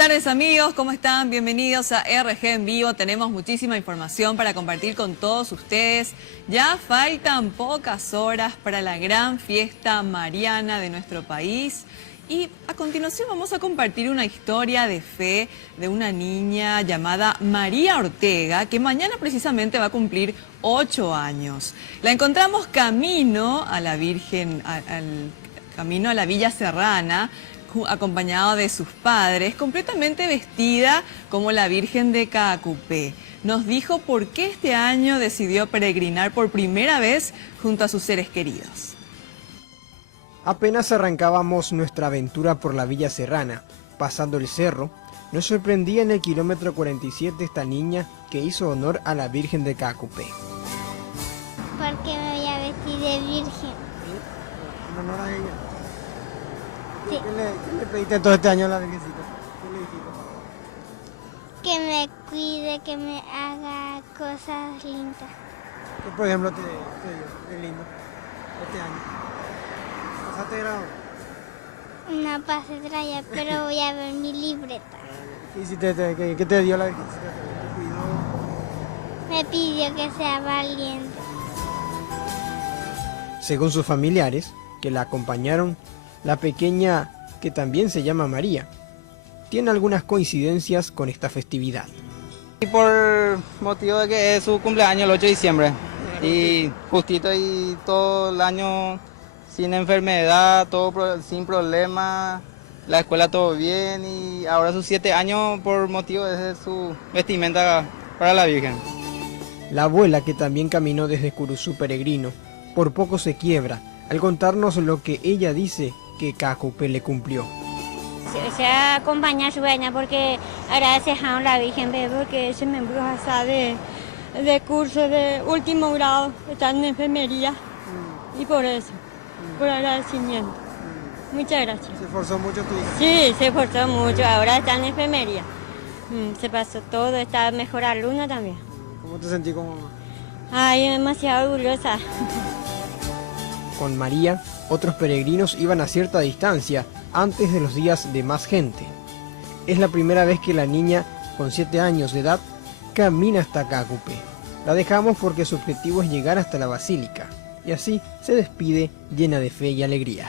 tardes amigos, ¿cómo están? Bienvenidos a RG en vivo. Tenemos muchísima información para compartir con todos ustedes. Ya faltan pocas horas para la gran fiesta mariana de nuestro país. Y a continuación vamos a compartir una historia de fe de una niña llamada María Ortega, que mañana precisamente va a cumplir 8 años. La encontramos camino a la Virgen, camino a la Villa Serrana, acompañado de sus padres, completamente vestida como la Virgen de Caacupé. Nos dijo por qué este año decidió peregrinar por primera vez junto a sus seres queridos. Apenas arrancábamos nuestra aventura por la Villa Serrana, pasando el cerro, nos sorprendía en el kilómetro 47 esta niña que hizo honor a la Virgen de Caacupé. Porque me voy a vestir de virgen. ¿Sí? ¿En honor a ella? Sí. ¿Qué le pediste todo este año a la Virgencita? ¿Qué le dijiste? Que me cuide, que me haga cosas lindas. ¿Qué, por ejemplo, te dio de lindo este año? ¿Pasaste de grado? Una pasera ya, pero voy a ver mi libreta. ¿Qué hiciste? ¿Qué te dio la Virgencita? ¿Te cuidó? Me pidió que sea valiente. Según sus familiares, que la acompañaron, la pequeña, que también se llama María, tiene algunas coincidencias con esta festividad. Y por motivo de que es su cumpleaños el 8 de diciembre, y justito y todo el año sin enfermedad, todo sin problema, la escuela todo bien, y ahora sus 7 años por motivo de su vestimenta para la Virgen. La abuela, que también caminó desde Curuzú peregrino, por poco se quiebra al contarnos lo que ella dice que Caacupé le cumplió. Se acompaña a su veña porque gracias a la Virgen, porque ese miembro de curso de último grado, está en enfermería, y por eso, por agradecimiento. Muchas gracias. ¿Se esforzó mucho tu hija? Sí, se esforzó mucho, ahora está en enfermería. Se pasó todo, está mejor alumna también. ¿Cómo te sentí como mamá? Ay, demasiado orgullosa. Con María, otros peregrinos iban a cierta distancia antes de los días de más gente. Es la primera vez que la niña, con 7 años de edad, camina hasta Caacupé. La dejamos porque su objetivo es llegar hasta la basílica, y así se despide llena de fe y alegría.